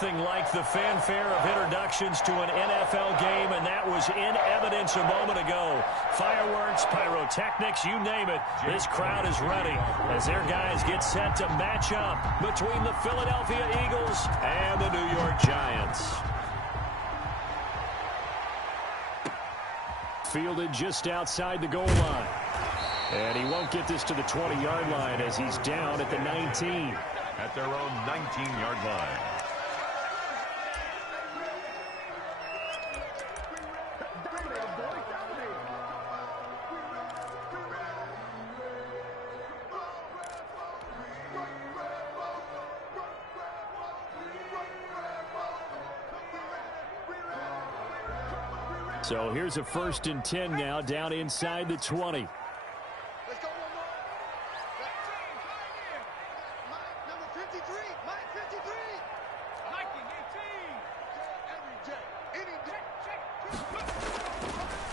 nothing like the fanfare of introductions to an NFL game, and that was in evidence a moment ago. Fireworks, pyrotechnics, you name it. This crowd is ready as their guys get set to match up between the Philadelphia Eagles and the New York Giants. Fielded just outside the goal line. And he won't get this to the 20-yard line as he's down at the 19. At their own 19-yard line. So here's a 1st and 10 now, down inside the 20.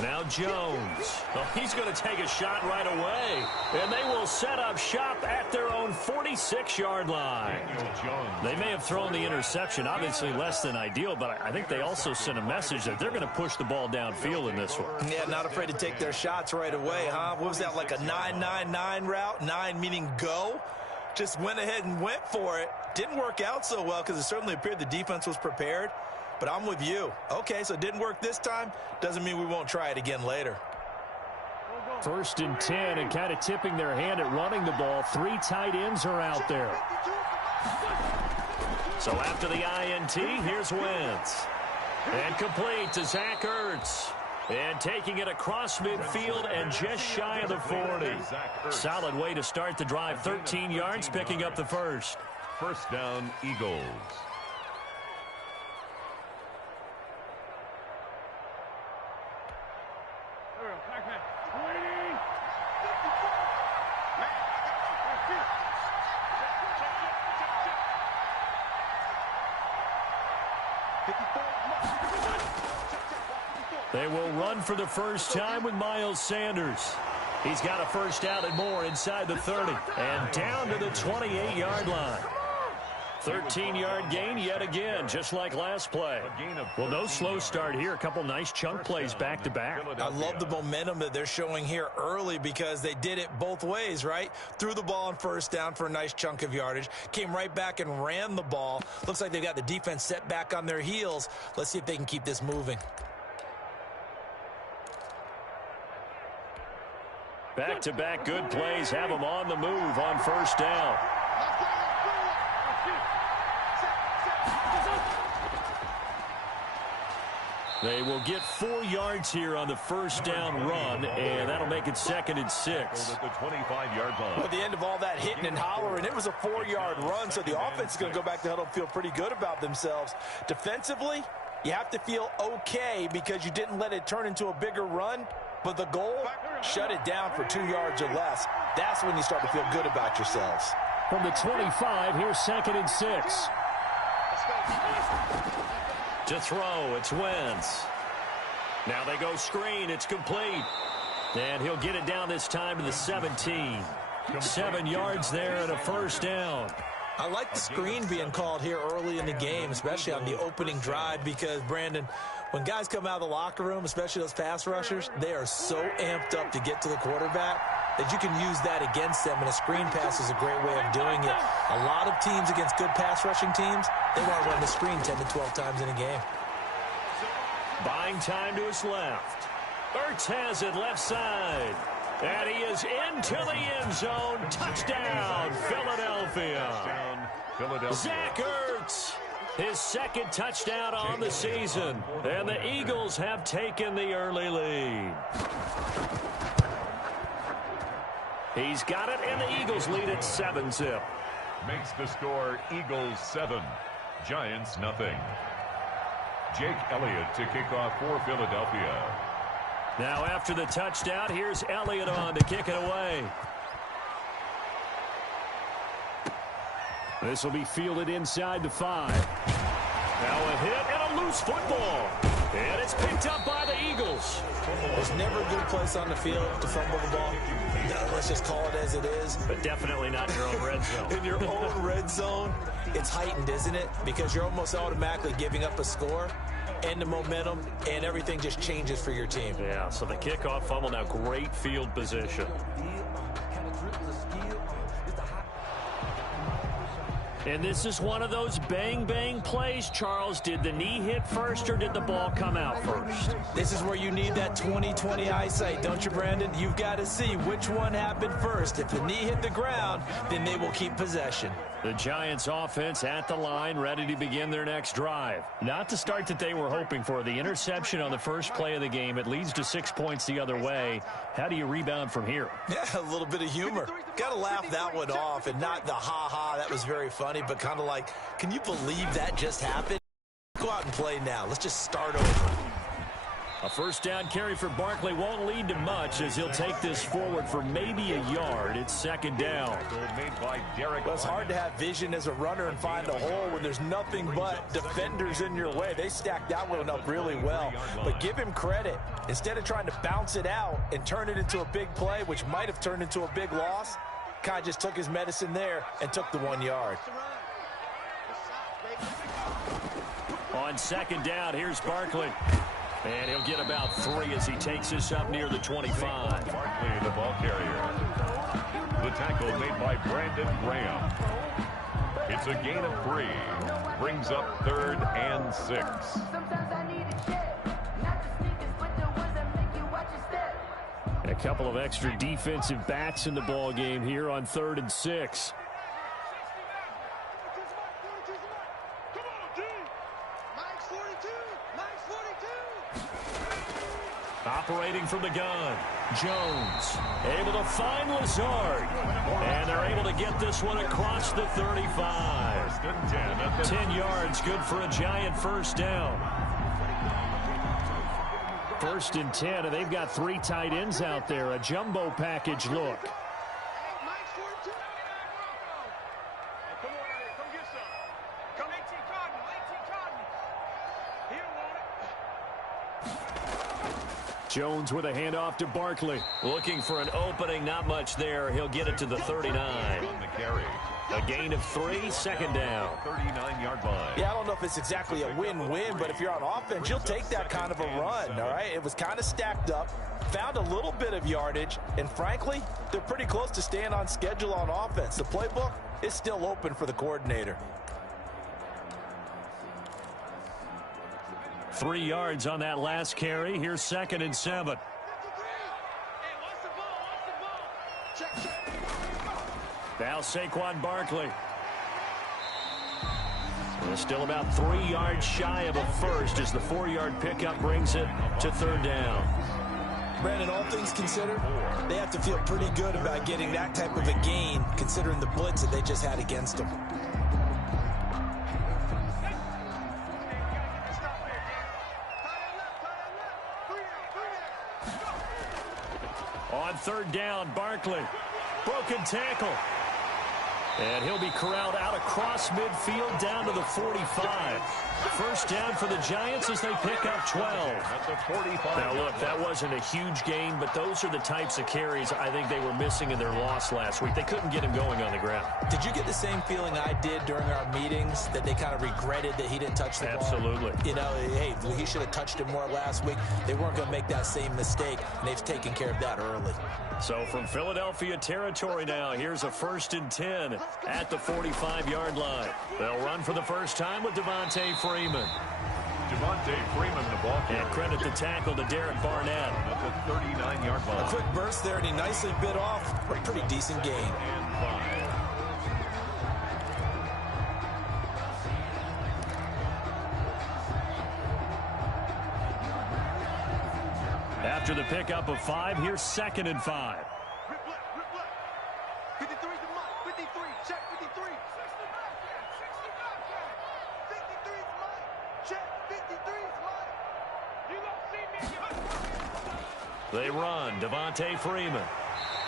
Now Jones. Oh, he's going to take a shot right away. And they will set up shop at their own 46-yard line. They may have thrown the interception, obviously less than ideal, but I think they also sent a message that they're going to push the ball downfield in this one. Yeah, not afraid to take their shots right away, huh? What was that, like a 9-9-9 route? 9 meaning go? Just went ahead and went for it. Didn't work out so well because it certainly appeared the defense was prepared. But I'm with you. Okay, so it didn't work this time. Doesn't mean we won't try it again later. 1st and 10, and kind of tipping their hand at running the ball. 3 tight ends are out there. So after the INT, here's Wentz. And complete to Zach Ertz. And taking it across midfield and just shy of the 40. Solid way to start the drive. 13 yards, picking up the first. First down, Eagles. They will run for the first time with Miles Sanders. He's got a first down and more inside the 30. And down to the 28-yard line. 13-yard gain yet again, just like last play. Well, no slow start here. A couple nice chunk plays back-to-back. I love the momentum that they're showing here early because they did it both ways, right? Threw the ball on first down for a nice chunk of yardage. Came right back and ran the ball. Looks like they've got the defense set back on their heels. Let's see if they can keep this moving. Back-to-back good plays have them on the move on first down. They will get 4 yards here on the first down run, and that'll make it 2nd and 6. At the 25-yard line. Well, at the end of all that hitting and hollering, it was a 4-yard run, so the offense is going to go back to huddle and feel pretty good about themselves. Defensively, you have to feel okay because you didn't let it turn into a bigger run, but the goal, shut it down for 2 yards or less. That's when you start to feel good about yourselves. From the 25, here's 2nd and 6. To throw, it's Wentz. Now they go screen, it's complete. And he'll get it down this time to the 17. 7 yards there and a first down. I like the screen being called here early in the game, especially on the opening drive, because, Brandon, when guys come out of the locker room, especially those pass rushers, they are so amped up to get to the quarterback that you can use that against them, and a screen pass is a great way of doing it. A lot of teams against good pass rushing teams, they want to run the screen 10 to 12 times in a game. Buying time to his left. Ertz has it left side. And he is into the end zone. Touchdown, Philadelphia. Zach Ertz, his 2nd touchdown on the season. And the Eagles have taken the early lead. He's got it, and the Eagles lead at 7-zip. Makes the score Eagles 7, Giants nothing. Jake Elliott to kick off for Philadelphia. Now after the touchdown, here's Elliott on to kick it away. This will be fielded inside the 5. Now a hit and a loose football. And it's picked up by the Eagles. There's never a good place on the field to fumble the ball. Let's just call it as it is. But definitely not in your own red zone. In your own red zone, it's heightened, isn't it? Because you're almost automatically giving up a score and the momentum, and everything just changes for your team. Yeah, so the kickoff fumble, now great field position. And this is one of those bang-bang plays, Charles. Did the knee hit first or did the ball come out first? This is where you need that 20/20 eyesight, don't you, Brandon? You've got to see which one happened first. If the knee hit the ground, then they will keep possession. The Giants offense at the line, ready to begin their next drive. Not the start that they were hoping for. The interception on the first play of the game. It leads to 6 points the other way. How do you rebound from here? Yeah, a little bit of humor. Got to laugh that one off, and not the ha-ha, that was very funny, but kind of like, can you believe that just happened? Go out and play now. Let's just start over. A first down carry for Barkley won't lead to much as he'll take this forward for maybe a yard. It's second down. Well, it's hard to have vision as a runner and find a hole when there's nothing but defenders in your way. They stacked that one up really well. But give him credit. Instead of trying to bounce it out and turn it into a big play, which might have turned into a big loss, kind of just took his medicine there and took the 1 yard. On second down, here's Barkley. And he'll get about 3 as he takes this up near the 25. Barkley, the ball carrier. The tackle made by Brandon Graham. It's a gain of 3. Brings up 3rd and 6. A couple of extra defensive backs in the ball game here on 3rd and 6. Operating from the gun, Jones able to find Lazard, and they're able to get this one across the 35. 10 yards, good for a Giant first down. 1st and 10, and they've got 3 tight ends out there, a jumbo package look. Jones with a handoff to Barkley. Looking for an opening, not much there. He'll get it to the 39. A gain of 3, second down. 39-yard line. Yeah, I don't know if it's exactly a win-win, but if you're on offense, you'll take that kind of a run, all right? It was kind of stacked up, found a little bit of yardage, and frankly, they're pretty close to staying on schedule on offense. The playbook is still open for the coordinator. 3 yards on that last carry. Here's 2nd and 7. Now Saquon Barkley. Well, still about 3 yards shy of a first as the 4-yard pickup brings it to 3rd down. Brandon, all things considered, they have to feel pretty good about getting that type of a gain considering the blitz that they just had against them. On 3rd down, Barkley. Broken tackle. And he'll be corralled out across midfield down to the 45. First down for the Giants as they pick up 12. At the 45. Now, look, that wasn't a huge gain, but those are the types of carries I think they were missing in their loss last week. They couldn't get him going on the ground. Did you get the same feeling I did during our meetings, that they kind of regretted that he didn't touch the ball? Absolutely. You know, hey, he should have touched it more last week. They weren't going to make that same mistake, and they've taken care of that early. So from Philadelphia territory now, here's a 1st and 10 at the 45-yard line. They'll run for the first time with Devontae Freeman. Devontae Freeman, the ball carrier. And credit the tackle to Derek Barnett. At the 39-yard line. A quick burst there, and he nicely bit off a pretty decent gain. And 5. After the pickup of 5, here's 2nd and 5. 53 to Mike. 53. Check 53. 53 is Mike. Check 53 is Mike. You don't see me. They run. Devontae Freeman.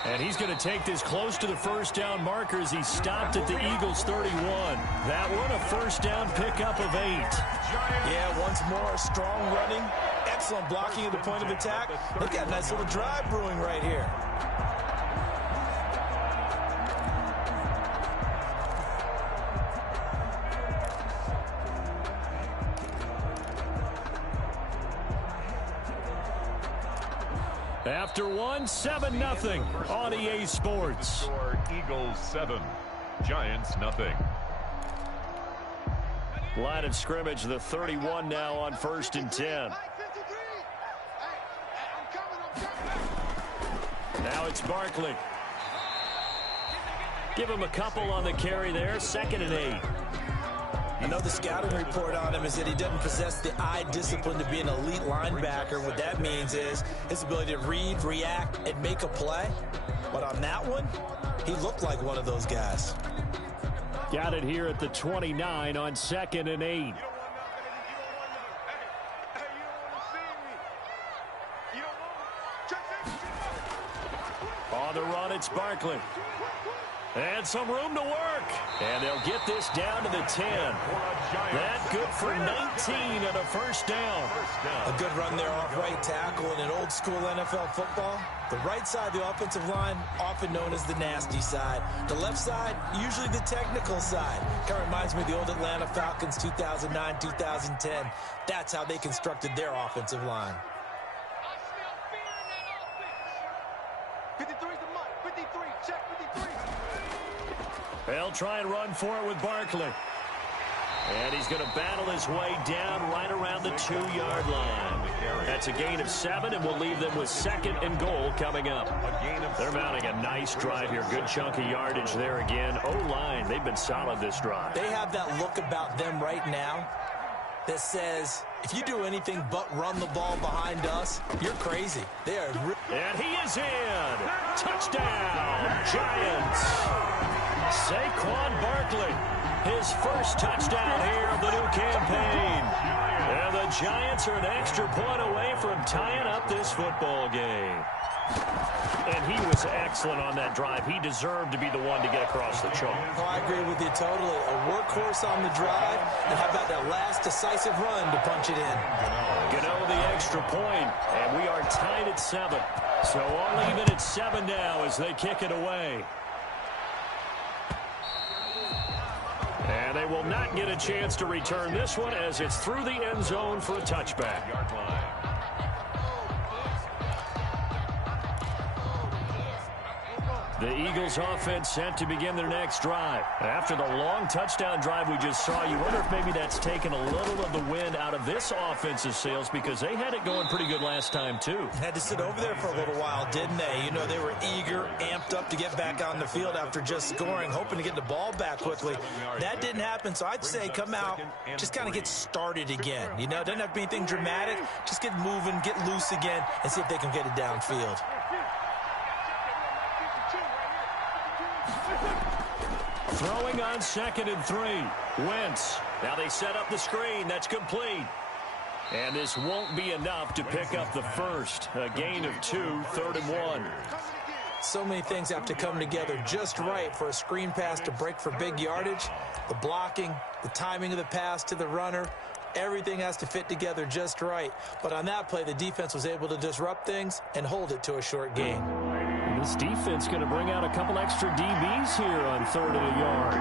And he's going to take this close to the first down marker as he stopped at the Eagles' 31. That one a first down pickup of 8. Yeah, once more, strong running Excellent blocking at the point of attack. They've got a nice little drive brewing right here. After one, 7-0 on EA Sports. Eagles 7, Giants 0. Line of scrimmage, the 31 now on 1st and 10. Now it's Barkley. Give him a couple on the carry there, 2nd and 8. I know the scouting report on him is that he doesn't possess the eye discipline to be an elite linebacker. What that means is his ability to read, react, and make a play. But on that one, he looked like one of those guys. Got it here at the 29 on 2nd and 8. On the run, it's Barkley. And some room to work. And they'll get this down to the 10. That good for 19 and a first down. A good run there off right tackle in an old school NFL football. The right side of the offensive line, often known as the nasty side. The left side, usually the technical side. Kind of reminds me of the old Atlanta Falcons 2009, 2010. That's how they constructed their offensive line. 53 is the mark. 53. Check 53. They'll try and run for it with Barkley. And he's going to battle his way down right around the 2-yard line. That's a gain of 7, and we'll leave them with 2nd and goal coming up. They're mounting a nice drive here. Good chunk of yardage there again. O-line, they've been solid this drive. They have that look about them right now that says, if you do anything but run the ball behind us, you're crazy. They are. And he is in. Touchdown, Giants. Saquon Barkley, his first touchdown here of the new campaign. And the Giants are an extra point away from tying up this football game. And he was excellent on that drive. He deserved to be the one to get across the chalk. Oh, I agree with you totally. A workhorse on the drive, and how about that last decisive run to punch it in? Gano the extra point, and we are tied at 7. So all even at 7 now as they kick it away. And they will not get a chance to return this one as it's through the end zone for a touchback. The Eagles offense set to begin their next drive. After the long touchdown drive we just saw, you wonder if maybe that's taken a little of the wind out of this offense's sails because they had it going pretty good last time too. Had to sit over there for a little while, didn't they? You know, they were eager, amped up to get back on the field after just scoring, hoping to get the ball back quickly. That didn't happen, so I'd say come out, just kind of get started again. You know, it doesn't have to be anything dramatic. Just get moving, get loose again, and see if they can get it downfield. Throwing on 2nd and 3. Wentz. Now they set up the screen. That's complete. And this won't be enough to pick up the first. A gain of 2, 3rd and 1. So many things have to come together just right for a screen pass to break for big yardage. The blocking, the timing of the pass to the runner, everything has to fit together just right. But on that play, the defense was able to disrupt things and hold it to a short gain. This defense going to bring out a couple extra DBs here on 3rd and a yard.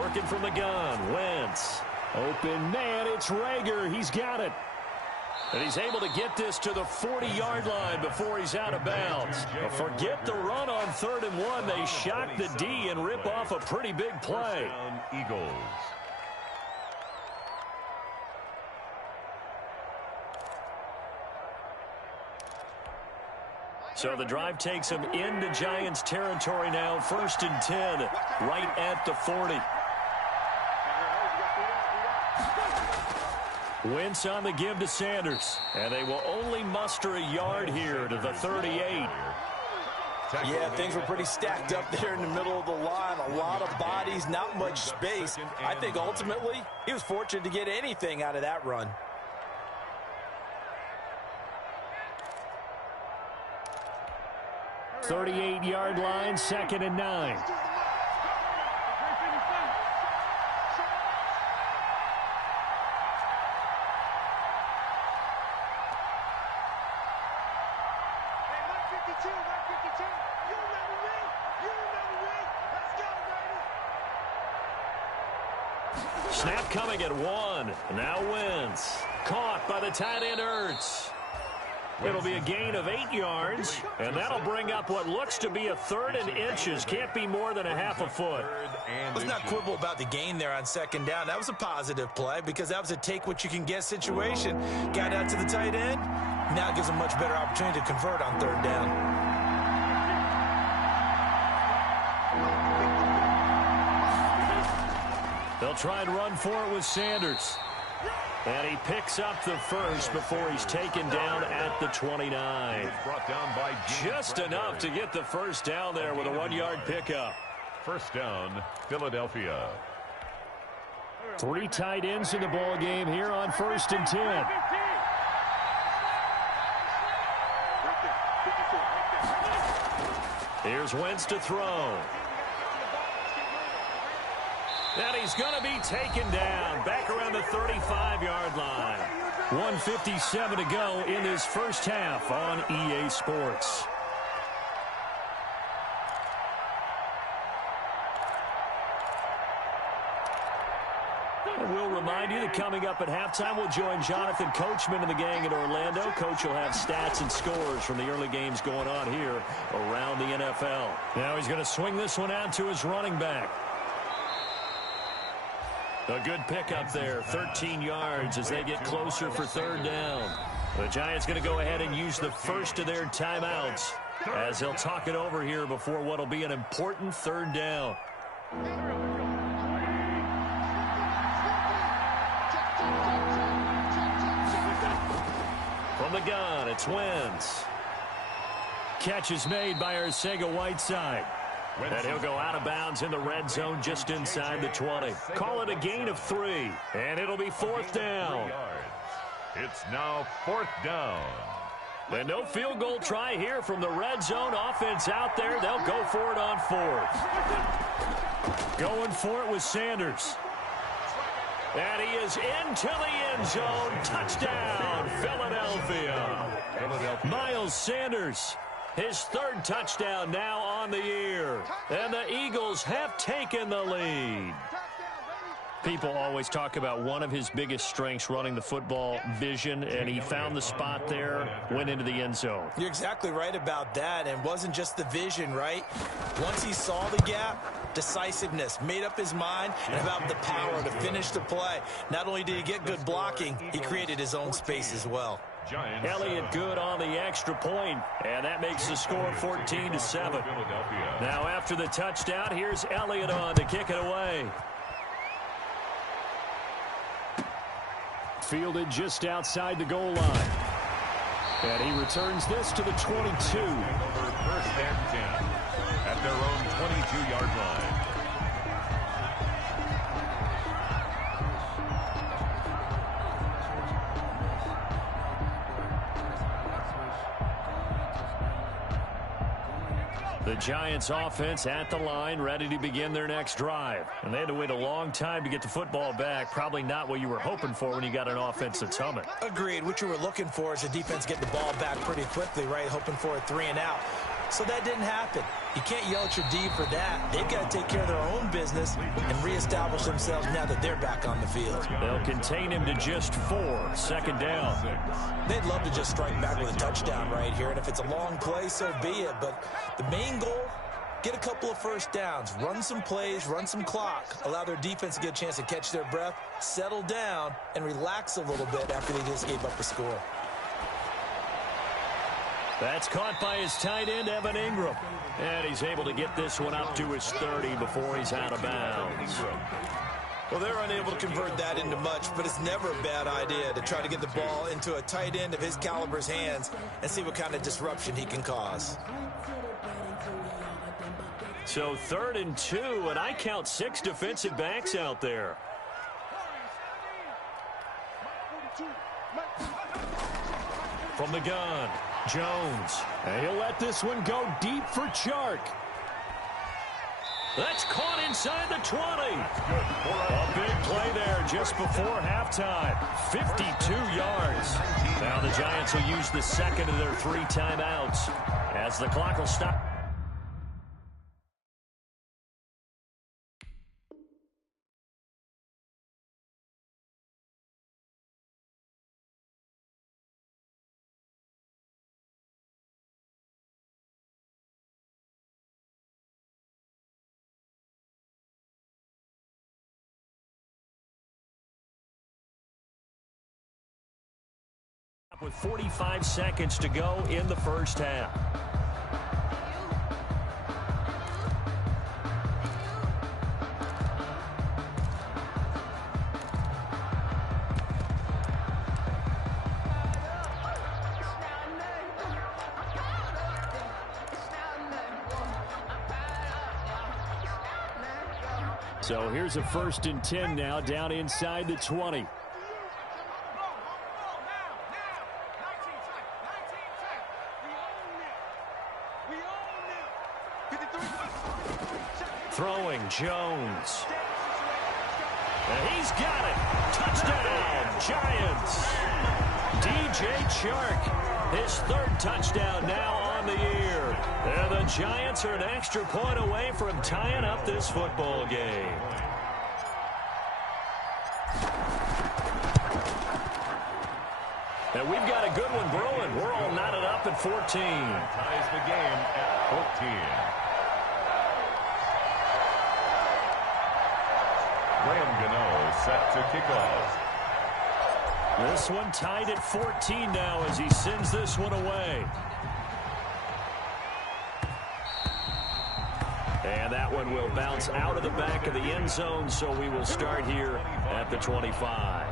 Working from the gun, Wentz. Open man, it's Rager. He's got it. And he's able to get this to the 40-yard line before he's out of bounds. But forget the run on 3rd and 1. They shock the D and rip off a pretty big play. Eagles. So the drive takes him into Giants territory now. 1st and 10, right at the 40. Wentz on the give to Sanders. And they will only muster a yard here to the 38. Yeah, things were pretty stacked up there in the middle of the line. A lot of bodies, not much space. I think ultimately he was fortunate to get anything out of that run. 38-yard line, 2nd and 9. Snap coming at 1. Now Wentz. Caught by the tight end Ertz. It'll be a gain of 8 yards, and that'll bring up what looks to be a 3rd and inches. Can't be more than a half a foot. Let's not quibble about the gain there on 2nd down. That was a positive play because that was a take-what-you-can-get situation. Got out to the tight end. Now it gives them much better opportunity to convert on 3rd down. They'll try and run for it with Sanders. And he picks up the first before he's taken down at the 29. Brought down by just enough to get the first down there with a 1-yard pickup. First down, Philadelphia. 3 tight ends in the ball game here on 1st and 10. Here's Wentz to throw. And he's going to be taken down back around the 35-yard line. 1:57 to go in this first half on EA Sports. And we'll remind you that coming up at halftime, we'll join Jonathan Coachman and the gang in Orlando. Coach will have stats and scores from the early games going on here around the NFL. Now he's going to swing this one out to his running back. A good pickup there, 13 yards as they get closer for 3rd down. The Giants going to go ahead and use the first of their timeouts as they'll talk it over here before what will be an important 3rd down. From the gun, it's Wentz. Catch is made by Arcega-Whiteside. And he'll go out of bounds in the red zone just inside the 20. Call it a gain of 3, and it'll be 4th down. It's now 4th down. And no field goal try here from the red zone offense out there. They'll go for it on 4th. Going for it with Sanders. And he is into the end zone. Touchdown, Philadelphia. Miles Sanders. His 3rd touchdown now on the year. And the Eagles have taken the lead. People always talk about one of his biggest strengths running the football, vision, and he found the spot there, went into the end zone. You're exactly right about that, and it wasn't just the vision, right? Once he saw the gap, decisiveness, made up his mind, and about the power to finish the play. Not only did he get good blocking, he created his own space as well. Elliott good on the extra point, and that makes the score 14-7. Now after the touchdown, here's Elliott on to kick it away. Fielded just outside the goal line. And he returns this to the 22. 1st and 10 at their own 22-yard line. The Giants offense at the line, ready to begin their next drive. And they had to wait a long time to get the football back. Probably not what you were hoping for when you got an offense that's humming. Agreed. What you were looking for is the defense get the ball back pretty quickly, right? Hoping for a 3 and out. So that didn't happen. You can't yell at your D for that. They've got to take care of their own business and reestablish themselves now that they're back on the field. They'll contain him to just 4. 2nd down. They'd love to just strike back with a touchdown right here. And if it's a long play, so be it. But the main goal, get a couple of first downs, run some plays, run some clock, allow their defense to get a chance to catch their breath, settle down, and relax a little bit after they just gave up a score. That's caught by his tight end, Evan Ingram. And he's able to get this one up to his 30 before he's out of bounds. Well, they're unable to convert that into much, but it's never a bad idea to try to get the ball into a tight end of his caliber's hands and see what kind of disruption he can cause. So 3rd and 2, and I count 6 defensive backs out there. From the gun, Jones. And he'll let this one go deep for Chark. That's caught inside the 20. A big play there just before halftime. 52 yards. Now the Giants will use the 2nd of their 3 timeouts as the clock will stop. With 45 seconds to go in the first half. So here's a 1st and 10 now down inside the 20. Throwing Jones. And he's got it. Touchdown, Giants. DJ Chark, his 3rd touchdown now on the year. And the Giants are an extra point away from tying up this football game. And we've got a good one brewing. We're all knotted up at 14. Ties the game at 14. Graham Gano set to kick off. This one tied at 14 now as he sends this one away. And that one will bounce out of the back of the end zone, so we will start here at the 25.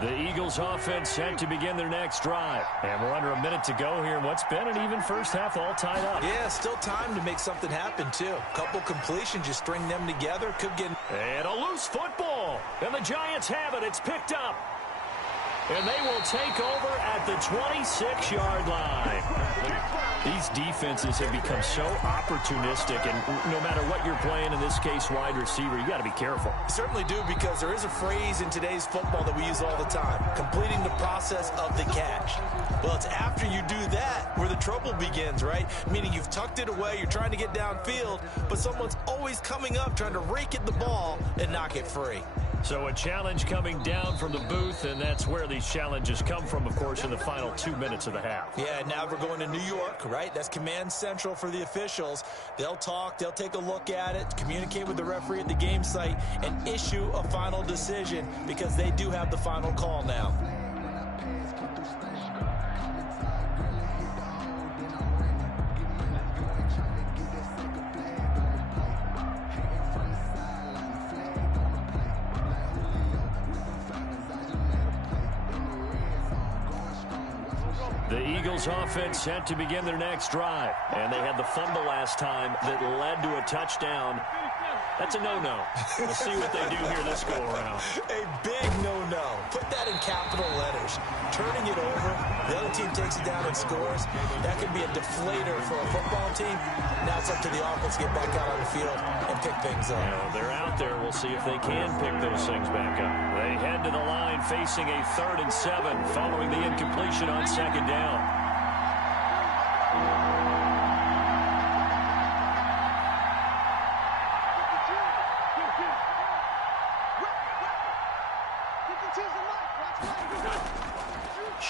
The Eagles offense set to begin their next drive. And we're under a minute to go here. What's been an even first half all tied up. Yeah, still time to make something happen, too. Couple completions, you string them together. Could get... And a loose football. And the Giants have it. It's picked up. And they will take over at the 26-yard line. These defenses have become so opportunistic, and no matter what you're playing, in this case wide receiver, you got to be careful. You certainly do, because there is a phrase in today's football that we use all the time, completing the process of the catch. Well, it's after you do that where the trouble begins, right? Meaning you've tucked it away, you're trying to get downfield, but someone's always coming up trying to rake at the ball and knock it free. So a challenge coming down from the booth, and that's where these challenges come from, of course, in the final 2 minutes of the half. Yeah, now we're going to New York, right? That's command central for the officials. They'll talk, they'll take a look at it, communicate with the referee at the game site, and issue a final decision, because they do have the final call now. The Eagles offense set to begin their next drive. And they had the fumble last time that led to a touchdown. That's a no-no. We'll see what they do here this go-around. A big no-no. Put that in capital letters. Turning it over, the other team takes it down and scores. That could be a deflator for a football team. Now it's up to the offense to get back out on the field and pick things up. They're out there. We'll see if they can pick those things back up. They head to the line facing a 3rd and 7 following the incompletion on 2nd down.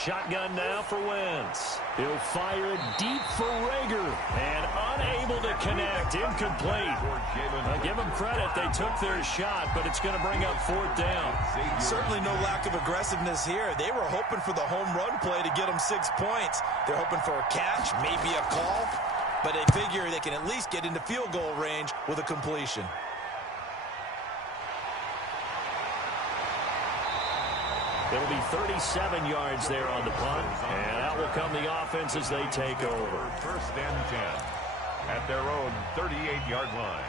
Shotgun now for Wentz. He'll fire it deep for Rager. And unable to connect. Incomplete. I'll give them credit. They took their shot, but it's going to bring up 4th down. Certainly no lack of aggressiveness here. They were hoping for the home run play to get them 6 points. They're hoping for a catch, maybe a call. But they figure they can at least get into field goal range with a completion. It'll be 37 yards there on the punt, and out will come the offense as they take over. 1st and 10 at their own 38-yard line.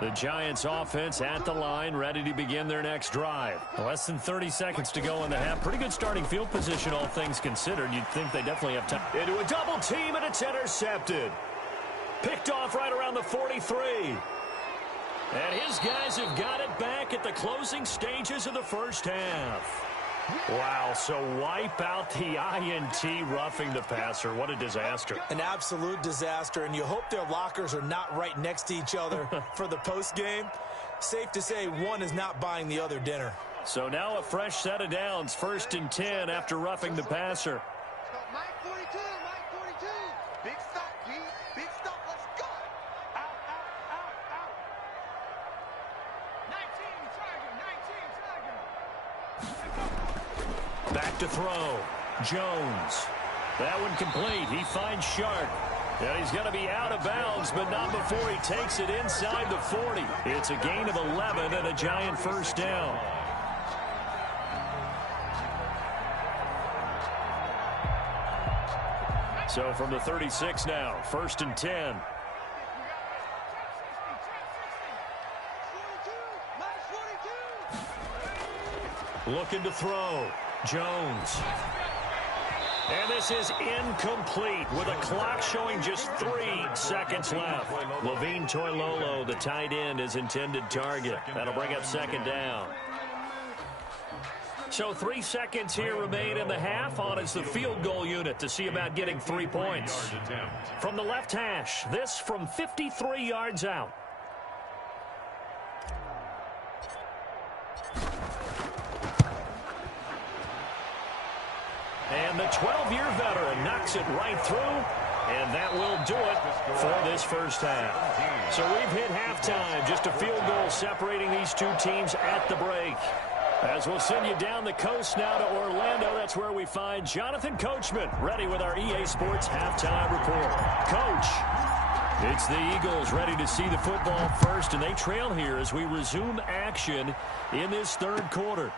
The Giants offense at the line, ready to begin their next drive. Less than 30 seconds to go in the half. Pretty good starting field position, all things considered. You'd think they definitely have time. Into a double team, and it's intercepted. Picked off right around the 43. And his guys have got it back at the closing stages of the first half. Wow, so wipe out the INT roughing the passer. What a disaster. An absolute disaster, and you hope their lockers are not right next to each other for the postgame. Safe to say one is not buying the other dinner. So now a fresh set of downs, 1st and 10 after roughing the passer. Mike 42, Mike 42. Big stop, G. Big stop, let's go. Out, out, out, out. 19 target. Back to throw. Jones. That one complete. He finds Sharp. And he's going to be out of bounds, but not before he takes it inside the 40. It's a gain of 11 and a giant first down. So from the 36 now, 1st and 10. 42, Looking to throw. Jones. And this is incomplete with a clock showing just 3 seconds left. Levine Toilolo, the tight end, is intended target. That'll bring up 2nd down. So 3 seconds here remain in the half on as the field goal unit to see about getting 3 points. From the left hash, this from 53 yards out. And the 12-year veteran knocks it right through, and that will do it for this first half. So we've hit halftime, just a field goal separating these two teams at the break. As we'll send you down the coast now to Orlando, that's where we find Jonathan Coachman, ready with our EA Sports halftime report. Coach, it's the Eagles ready to see the football first, and they trail here as we resume action in this 3rd quarter.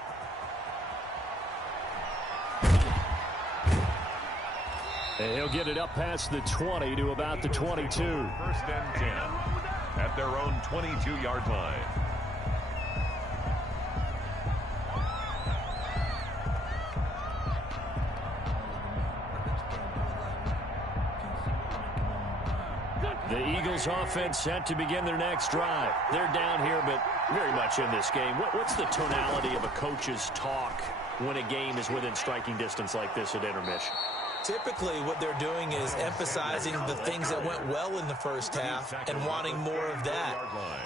And he'll get it up past the 20 to about the 22. 1st and 10 at their own 22-yard line. The Eagles offense set to begin their next drive. They're down here, but very much in this game. What's the tonality of a coach's talk when a game is within striking distance like this at intermission? Typically, what they're doing is emphasizing the things that went well in the first half and wanting more of that.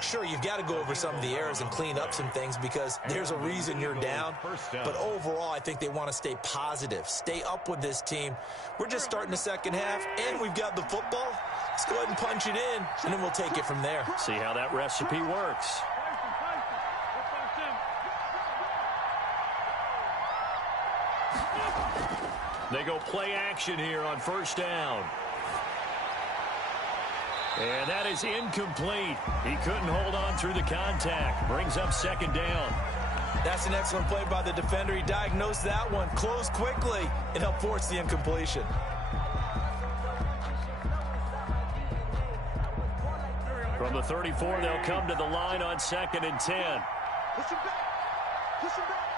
Sure, you've got to go over some of the errors and clean up some things because there's a reason you're down. But overall, I think they want to stay positive, stay up with this team. We're just starting the second half, and we've got the football. Let's go ahead and punch it in, and then we'll take it from there. See how that recipe works. They go play action here on 1st down. And that is incomplete. He couldn't hold on through the contact. Brings up 2nd down. That's an excellent play by the defender. He diagnosed that one, closed quickly, and helped force the incompletion. From the 34, they'll come to the line on 2nd and 10. Push him back. Push him back.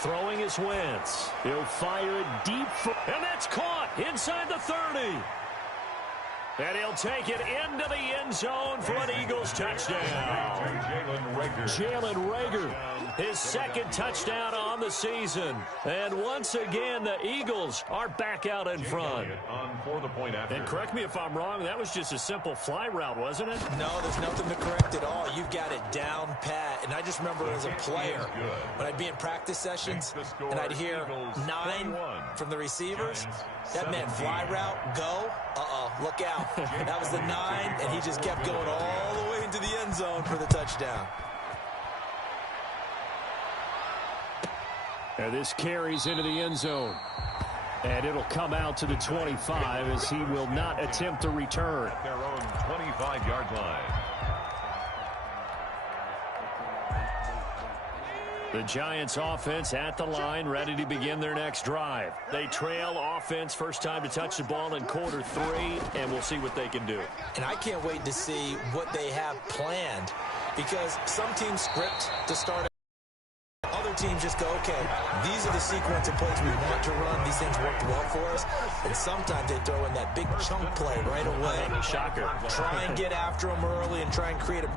Throwing is Wentz. He'll fire it deep, and that's caught inside the 30. And he'll take it into the end zone for an Eagles touchdown. Jalen Reagor, his 2nd touchdown on the season. And once again, the Eagles are back out in front. And correct me if I'm wrong, that was just a simple fly route, wasn't it? No, there's nothing to correct at all. You've got it down pat. And I just remember as a player, when I'd be in practice sessions and I'd hear 9 from the receivers, that meant fly route, go, look out. That was the 9, and he just kept going all the way into the end zone for the touchdown. And this carries into the end zone. And it'll come out to the 25 as he will not attempt to return. Their own 25-yard line. The Giants offense at the line, ready to begin their next drive. They trail offense, first time to touch the ball in quarter 3, and we'll see what they can do. And I can't wait to see what they have planned, because some teams script to start, other teams just go, okay, these are the sequence of plays we want to run. These things worked well for us. And sometimes they throw in that big chunk play right away. Shocker. Try and get after them early and try and create a